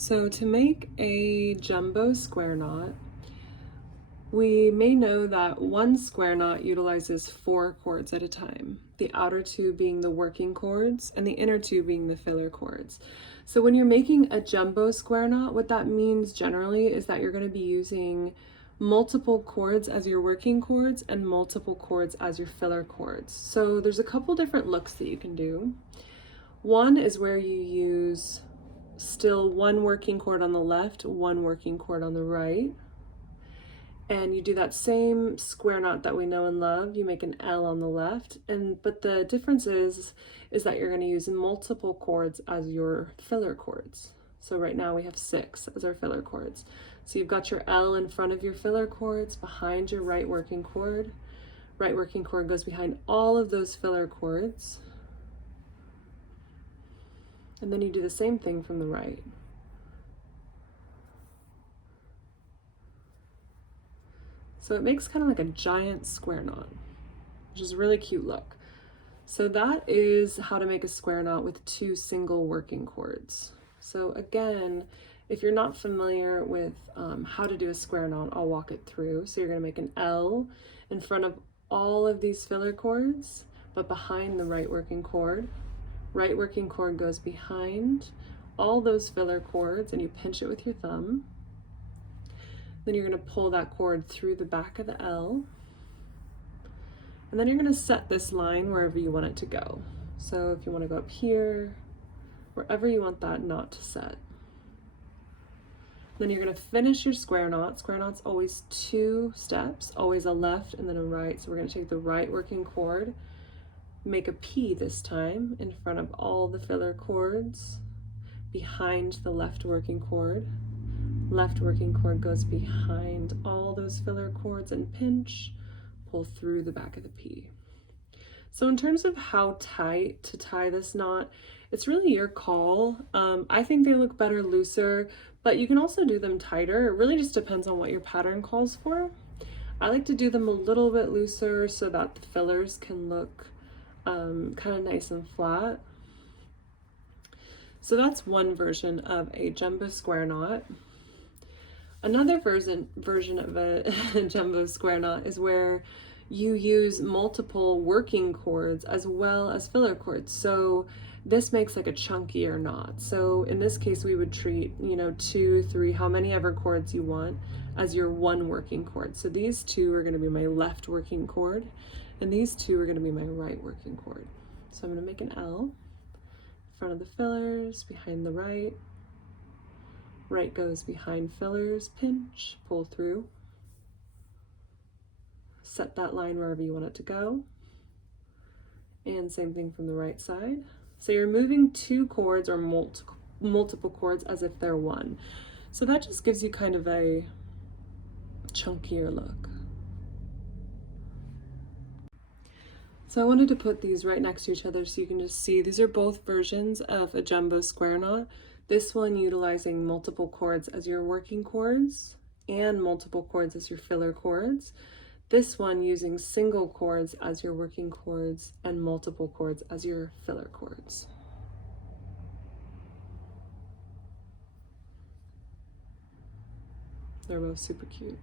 So to make a jumbo square knot, we may know that one square knot utilizes 4 chords at a time, the outer 2 being the working chords and the inner 2 being the filler chords. So when you're making a jumbo square knot, what that means generally is that you're going to be using multiple chords as your working chords and multiple chords as your filler chords. So there's a couple different looks that you can do. One is where you use still one working chord on the left, one working chord on the right, and you do that same square knot that we know and love. You make an L on the left, but the difference is that you're going to use multiple chords as your filler chords. So right now we have 6 as our filler chords. So you've got your L in front of your filler chords, behind your right working chord. Right working chord goes behind all of those filler chords. And then you do the same thing from the right. So it makes kind of like a giant square knot, which is a really cute look. So that is how to make a square knot with 2 single working chords. So again, if you're not familiar with how to do a square knot, I'll walk it through. So you're going to make an L in front of all of these filler chords, but behind the right working chord. Right working chord goes behind all those filler chords, and you pinch it with your thumb. Then you're going to pull that chord through the back of the L. And then you're going to set this line wherever you want it to go. So if you want to go up here, wherever you want that knot to set. Then you're going to finish your square knot. Square knot's always 2 steps, always a left and then a right. So we're going to take the right working chord, make a P this time in front of all the filler chords, behind the left working chord. Left working chord goes behind all those filler chords and pinch, pull through the back of the P. So in terms of how tight to tie this knot, it's really your call. I think they look better looser, but you can also do them tighter. It really just depends on what your pattern calls for. I like to do them a little bit looser so that the fillers can look kind of nice and flat. So that's one version of a jumbo square knot. Another version of a jumbo square knot is where you use multiple working chords as well as filler chords. So this makes like a chunkier knot. So in this case, we would treat, 2, 3, how many ever chords you want as your one working chord. So these 2 are going to be my left working chord, and these 2 are going to be my right working chord. So I'm going to make an L in front of the fillers, behind the right. Right goes behind fillers, pinch, pull through. Set that line wherever you want it to go. And same thing from the right side. So you're moving 2 chords or multiple chords as if they're one. So that just gives you kind of a chunkier look. So I wanted to put these right next to each other so you can just see these are both versions of a jumbo square knot. This one utilizing multiple chords as your working chords and multiple chords as your filler chords. This one using single chords as your working chords and multiple chords as your filler chords. They're both super cute.